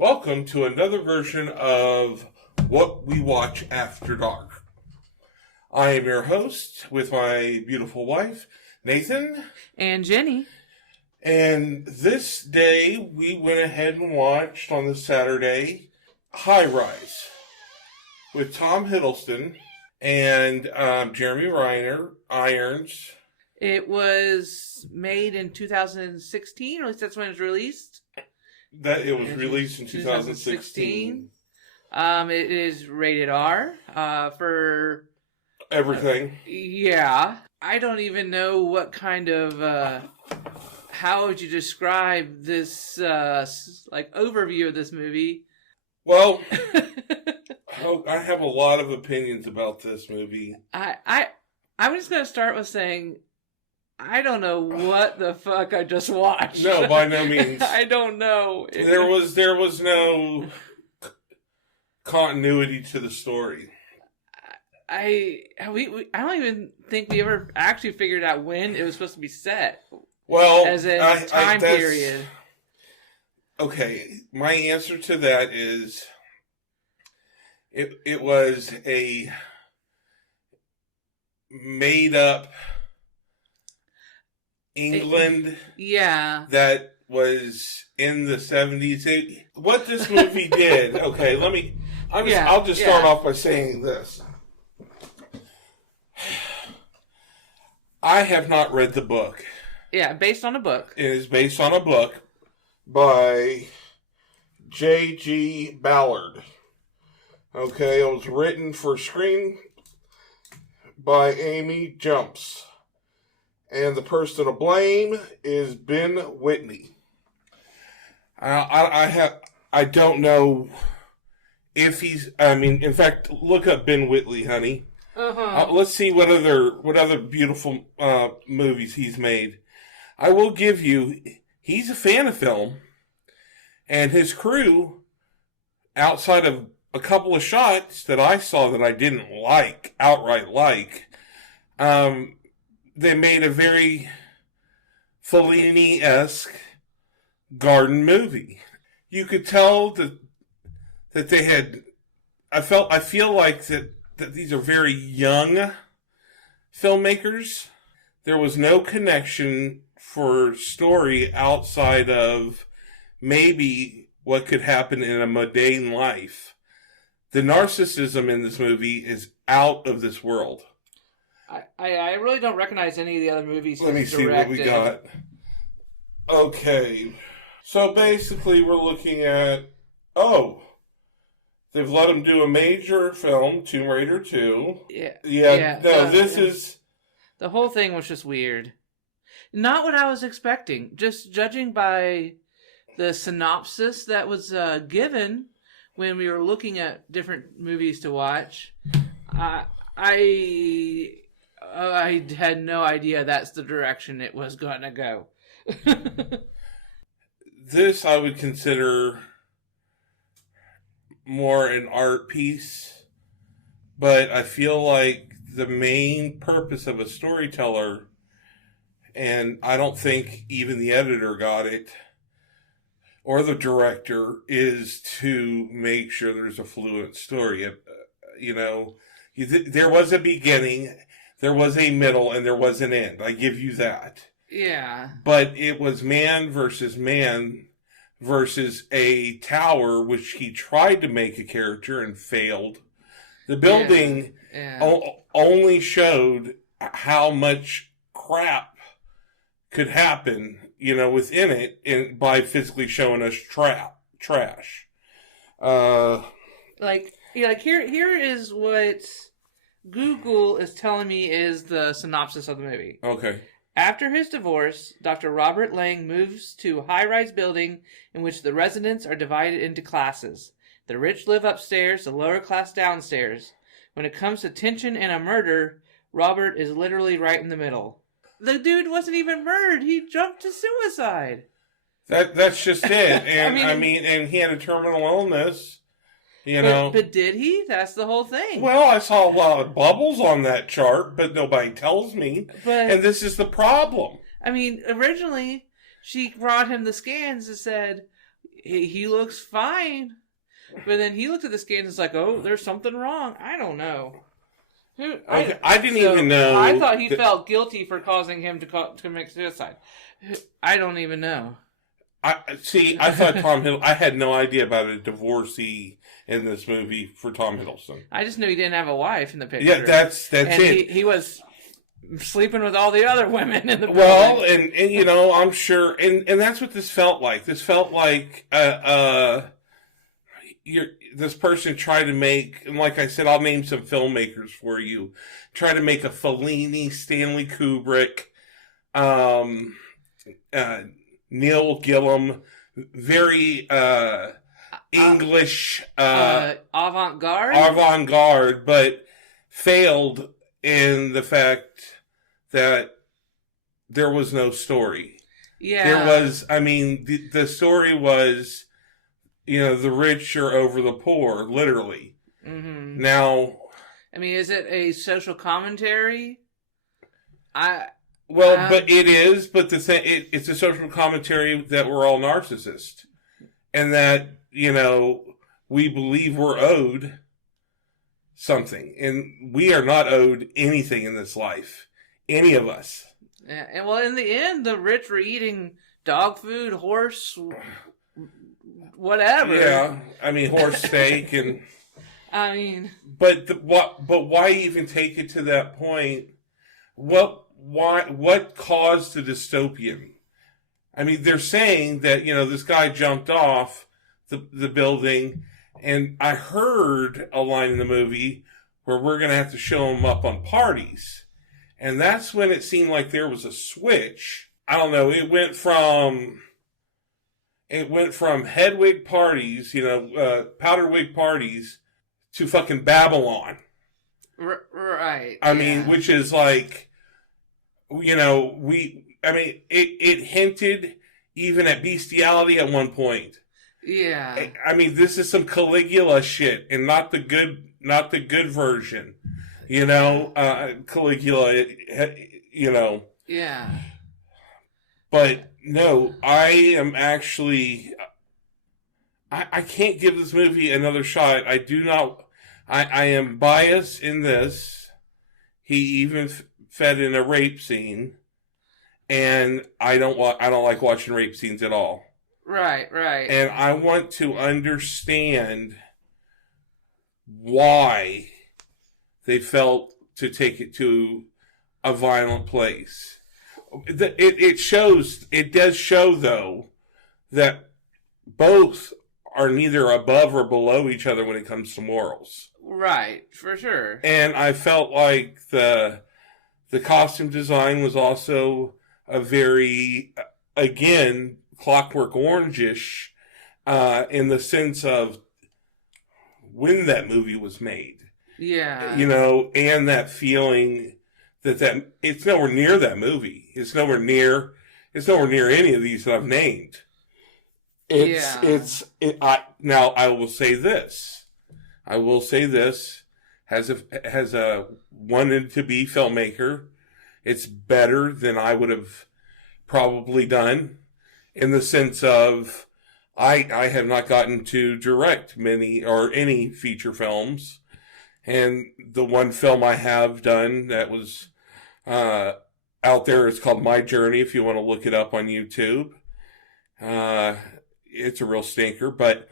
Welcome to another version of What We Watch After Dark. I am your host with my beautiful wife, Nathan. And Jenny. And this day we went ahead and watched on this Saturday High Rise with Tom Hiddleston and Jeremy Irons. It was made in 2016, or at least that's when it was released. That it was released in 2016. It is rated R for everything. Yeah, I don't even know what kind of how would you describe this overview of this movie. Well, I have a lot of opinions about this movie. I'm just gonna start with saying, I don't know what the fuck I just watched. No, by no means. I don't know. There was no continuity to the story. I don't even think we ever actually figured out when it was supposed to be set. Well, as in time period. Okay, my answer to that is it was a made up England that was in the 70s. What this movie did, okay, I'll just start off by saying this. I have not read the book. Yeah, based on a book. It is based on a book by J.G. Ballard. Okay, it was written for screen by Amy Jumps. And the person to blame is Ben Whitley. I don't know if he's. I mean, in fact, look up Ben Whitley, honey. Let's see what other beautiful movies he's made. I will give you, he's a fan of film, and his crew, outside of a couple of shots that I saw that I didn't outright like. They made a very Fellini-esque garden movie. You could tell that they had. I feel like that these are very young filmmakers. There was no connection for story outside of maybe what could happen in a mundane life. The narcissism in this movie is out of this world. I really don't recognize any of the other movies. Let me see what we got. Okay. So basically we're looking at... they've let him do a major film, Tomb Raider 2. This is... The whole thing was just weird. Not what I was expecting. Just judging by the synopsis that was given when we were looking at different movies to watch, I had no idea that's the direction it was going to go. This I would consider more an art piece, but I feel like the main purpose of a storyteller, and I don't think even the editor got it, or the director, is to make sure there's a fluent story. There was a beginning, there was a middle, and there was an end. I give you that. Yeah. But it was man versus a tower, which he tried to make a character and failed. The building only showed how much crap could happen, within it, by physically showing us trash. Here is what Google is telling me is the synopsis of the movie. Okay. After his divorce, Dr. Robert Lang moves to a high-rise building in which the residents are divided into classes. The rich live upstairs, the lower class downstairs. When it comes to tension and a murder, Robert is literally right in the middle. The dude wasn't even murdered. He jumped to suicide. That's just it. And and he had a terminal illness. But did he? That's the whole thing. Well, I saw a lot of bubbles on that chart, but nobody tells me. And this is the problem. Originally, she brought him the scans and said, he looks fine. But then he looked at the scans and was like, oh, there's something wrong. I don't know. I didn't even know. I thought he felt guilty for causing him to commit suicide. I don't even know. I thought Tom Hiddleston. I had no idea about a divorcee in this movie for Tom Hiddleston. I just knew he didn't have a wife in the picture. Yeah, that's and it. He was sleeping with all the other women in the building. Well, and you know, I'm sure, and that's what this felt like. This felt like this person tried to make, and like I said, I'll name some filmmakers for you. Try to make a Fellini, Stanley Kubrick, Neil Gilliam, very English, avant-garde, but failed in the fact that there was no story. Yeah, there was. I mean, the story was, you know, the rich are over the poor, literally. Mm-hmm. Now, I mean, is it a social commentary? But it is. But the thing, it's a social commentary that we're all narcissists, and that, you know, we believe we're owed something, and we are not owed anything in this life. Any of us. Yeah, and well, in the end, the rich were eating dog food, horse, whatever. Yeah, I mean, horse steak and. I mean, but why even take it to that point? What caused the dystopian? I mean, they're saying that, you know, this guy jumped off the building, and I heard a line in the movie where we're going to have to show him up on parties, and that's when it seemed like there was a switch. I don't know. It went from Hedwig parties, you know, powderwig parties, to fucking Babylon. Right. I mean, which is like, you know, it hinted even at bestiality at one point. Yeah. I mean, this is some Caligula shit, and not the good version. You know, Caligula, you know. Yeah. But no, I am actually, I can't give this movie another shot. I do not. I am biased in this. He even fed in a rape scene, and I don't like watching rape scenes at all. Right. And I want to understand why they felt to take it to a violent place. It does show though that both are neither above or below each other when it comes to morals. Right, for sure. And I felt like the costume design was also a very, again, Clockwork Orange-ish, in the sense of when that movie was made. Yeah. You know, and that feeling that it's nowhere near that movie. It's nowhere near any of these that I've named. Now I will say this. As a wanted to be filmmaker, it's better than I would have probably done, in the sense of I have not gotten to direct many or any feature films, and the one film I have done that was out there is called My Journey. If you want to look it up on YouTube, it's a real stinker. But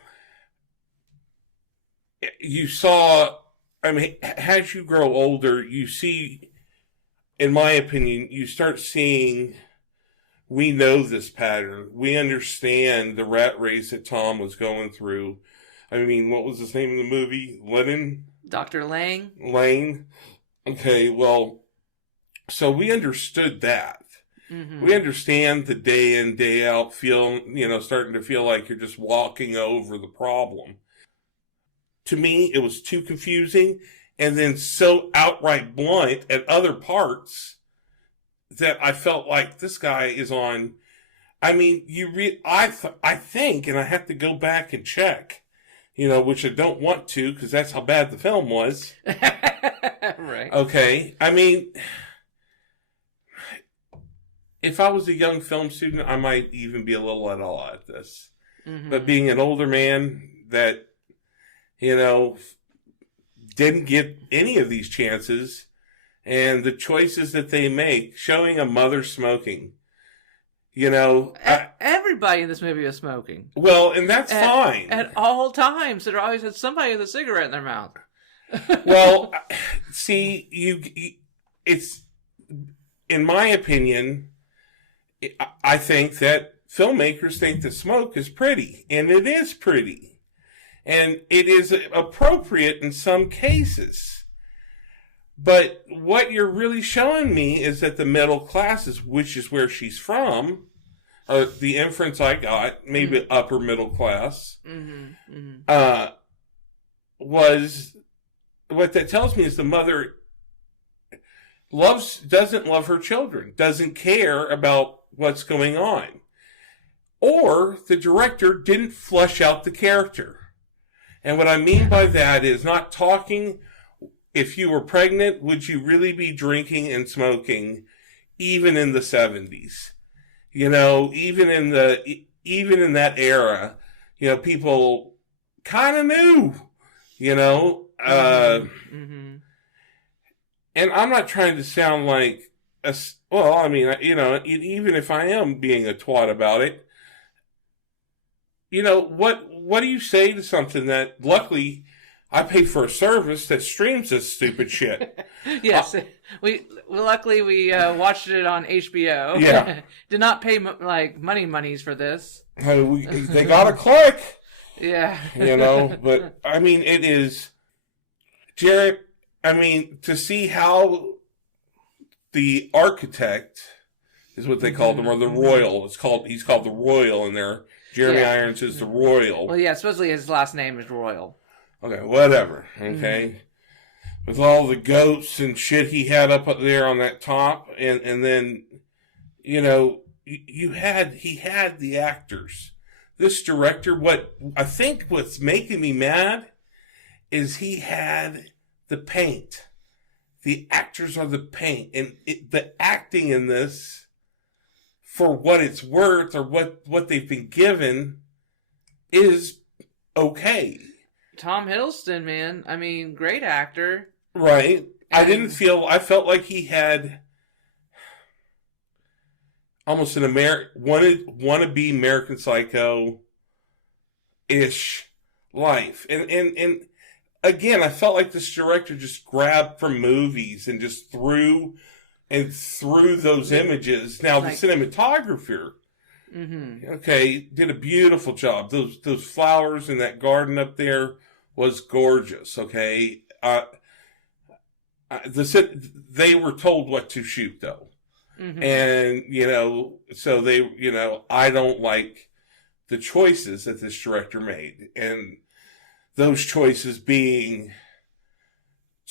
you saw, I mean, as you grow older, you see, in my opinion, you start seeing, we know this pattern. We understand the rat race that Tom was going through. I mean, what was his name in the movie? Lennon? Dr. Lang? Lane. Okay, well, so we understood that. Mm-hmm. We understand the day in, day out feel, you know, starting to feel like you're just walking over the problem. To me, it was too confusing, and then so outright blunt at other parts that I felt like this guy is on. I mean, I think, and I have to go back and check, you know, which I don't want to, because that's how bad the film was. Right. Okay. I mean, if I was a young film student, I might even be a little at all at this. but being an older man that, didn't get any of these chances, and the choices that they make, showing a mother smoking, everybody in this movie is smoking. Well, and that's fine. At all times, there always had somebody with a cigarette in their mouth. Well, see, it's, in my opinion, I think that filmmakers think that smoke is pretty, and it is pretty, and it is appropriate in some cases. But what you're really showing me is that the middle classes, which is where she's from, the inference I got, maybe upper middle class, was, what that tells me is the mother doesn't love her children, doesn't care about what's going on. Or the director didn't flesh out the character. And what I mean by that is not talking, if you were pregnant, would you really be drinking and smoking even in the 70s? Even in that era, people kind of knew, and I'm not trying to sound like even if I am being a twat about it, what do you say to something that, luckily, I paid for a service that streams this stupid shit? Yes, we watched it on HBO. Yeah, did not pay monies for this. They got a click. Yeah, but I mean, it is, Jared. I mean, to see how the architect is what they called him, or the royal. He's called the royal in there. Jeremy Irons is the royal. Well, yeah, supposedly his last name is Royal. Okay, whatever. Okay, with all the goats and shit he had up there on that top, and then, he had the actors. This director, what's making me mad is he had the paint. The actors are the paint, and the acting in this, for what it's worth or what they've been given, is okay. Tom Hiddleston, man, I mean, great actor. Right. I felt like he had almost an wannabe American Psycho-ish life. And again, I felt like this director just grabbed from movies and just threw those images. Now, the cinematographer, did a beautiful job. Those flowers in that garden up there was gorgeous. Okay, they were told what to shoot though, and so they, I don't like the choices that this director made, and those choices being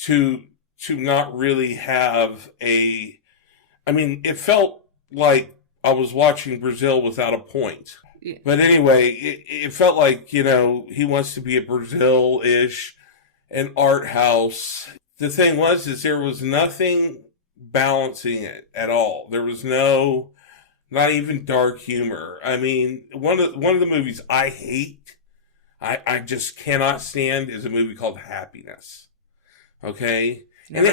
to not really have it felt like I was watching Brazil without a point. Yeah. But anyway, it felt like, he wants to be a Brazil-ish, an art house. The thing was, there was nothing balancing it at all. There was not even dark humor. I mean, one of the movies I hate, I just cannot stand, is a movie called Happiness. Okay? And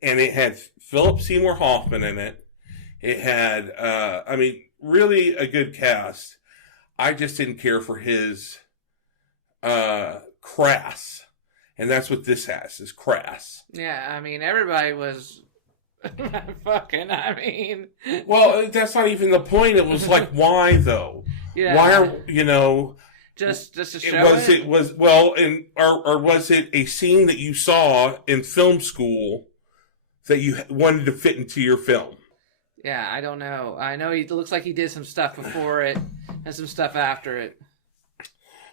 it had Philip Seymour Hoffman in it. It had, really a good cast. I just didn't care for his crass. And that's what this has, is crass. Yeah, I mean, everybody was fucking, Well, that's not even the point. It was like, why, though? Yeah. Why are, Just to show it? Or was it a scene that you saw in film school that you wanted to fit into your film? Yeah, I don't know. I know it looks like he did some stuff before it and some stuff after it.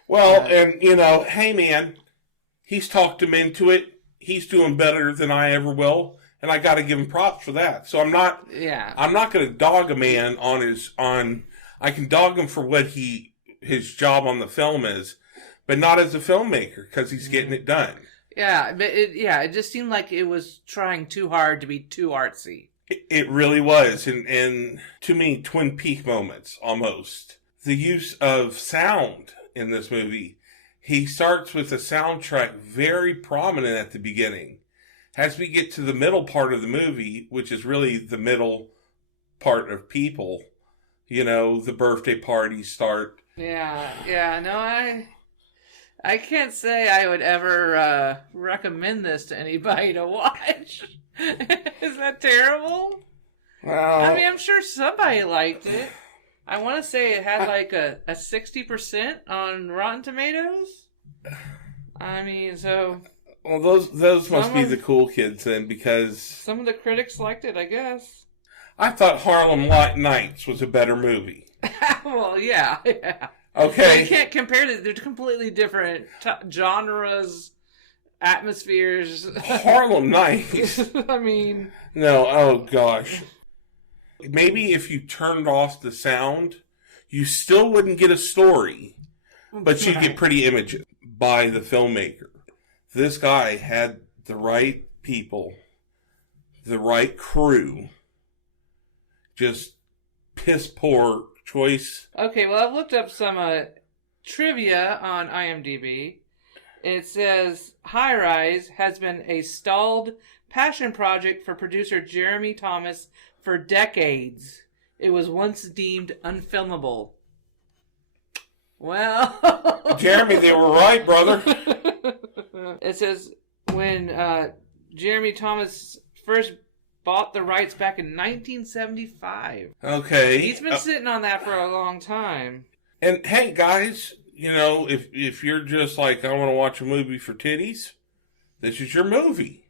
Well, and, hey, man, he's talked him into it. He's doing better than I ever will, and I got to give him props for that. So I'm not going to dog a man I can dog him for what his job on the film is, but not as a filmmaker, because he's getting it done. Yeah, but it just seemed like it was trying too hard to be too artsy. It really was, and to me, Twin Peak moments, almost. the use of sound in this movie. He starts with a soundtrack very prominent at the beginning. As we get to the middle part of the movie, which is really the middle part of People, the birthday parties start. Yeah, no, I can't say I would ever recommend this to anybody to watch. Is that terrible? Well, I mean, I'm sure somebody liked it. I want to say it had like a 60% on Rotten Tomatoes. I mean, so... Well, those must be the cool kids then, because... Some of the critics liked it, I guess. I thought Harlem Nights was a better movie. Well, yeah. Okay. You can't compare it. They're completely different genres, atmospheres. Harlem Nights? I mean... No, oh gosh. Maybe if you turned off the sound, you still wouldn't get a story, but you'd get pretty images by the filmmaker. This guy had the right people, the right crew. Just piss poor choice. Okay, well, I've looked up some trivia on IMDb. It says High Rise has been a stalled passion project for producer Jeremy Thomas for decades. It was once deemed unfilmable. Well... Jeremy, they were right, brother. It says when Jeremy Thomas first bought the rights back in 1975. Okay. He's been sitting on that for a long time. And hey, guys, if you're just like, I want to watch a movie for titties, this is your movie.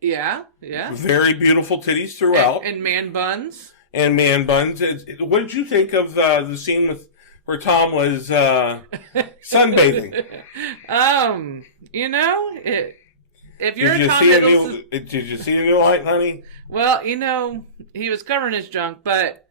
Yeah. Very beautiful titties throughout. And man buns. And man buns. What did you think of the scene where Tom was sunbathing? If you're Tom Hiddleston... Did you see a new light, honey? Well, he was covering his junk, but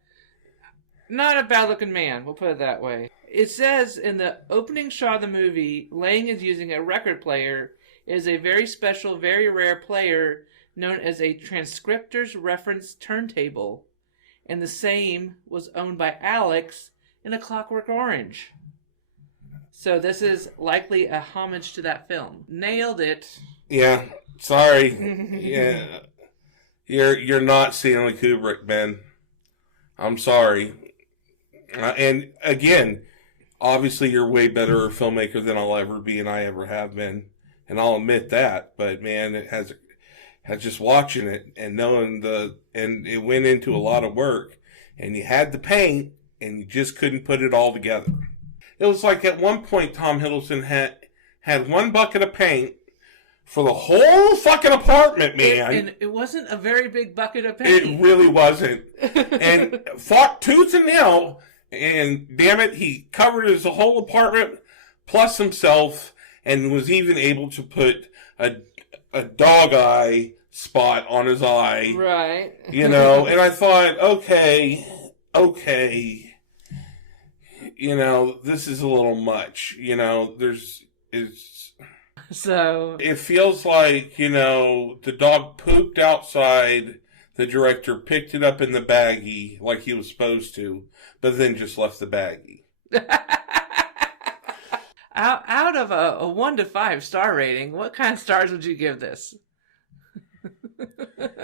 not a bad-looking man. We'll put it that way. It says in the opening shot of the movie, Lang is using a record player. It is a very special, very rare player known as a transcriptor's reference turntable. And the same was owned by Alex in A Clockwork Orange. So this is likely a homage to that film. Nailed it. Yeah, sorry. Yeah, you're not Stanley Kubrick, Ben. I'm sorry. And again, obviously you're way better a filmmaker than I'll ever be, and I ever have been, and I'll admit that. But man, it has just watching it and knowing and it went into a lot of work, and you had the paint, and you just couldn't put it all together. It was like at one point Tom Hiddleston had one bucket of paint for the whole fucking apartment, man. And it wasn't a very big bucket of paint. It really wasn't. And fought tooth and nail, and damn it, he covered his whole apartment plus himself, and was even able to put a dog eye spot on his eye. Right. And I thought, okay. This is a little much. So it feels like, the dog pooped outside, the director picked it up in the baggie like he was supposed to, but then just left the baggie. Out of a 1 to 5 star rating, what kind of stars would you give this?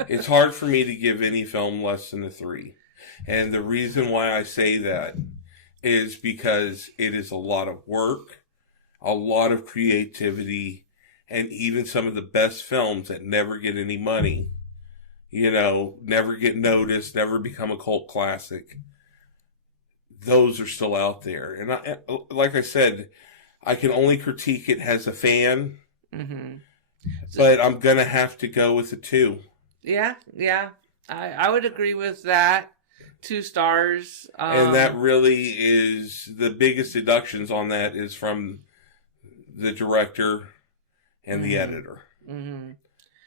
It's hard for me to give any film less than a 3. And the reason why I say that is because it is a lot of work, a lot of creativity, and even some of the best films that never get any money, never get noticed, never become a cult classic. Those are still out there. And like I said, I can only critique it as a fan, but I'm going to have to go with a 2. Yeah. I would agree with that. 2 stars. And that really is, the biggest deductions on that is from the director and the editor,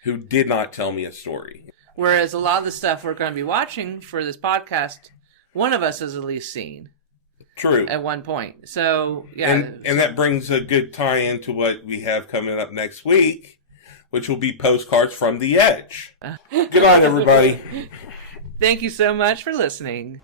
who did not tell me a story. Whereas a lot of the stuff we're going to be watching for this podcast, one of us has at least seen. True. At one point. So, yeah. And that brings a good tie into what we have coming up next week, which will be Postcards from the Edge. Good night, everybody. Thank you so much for listening.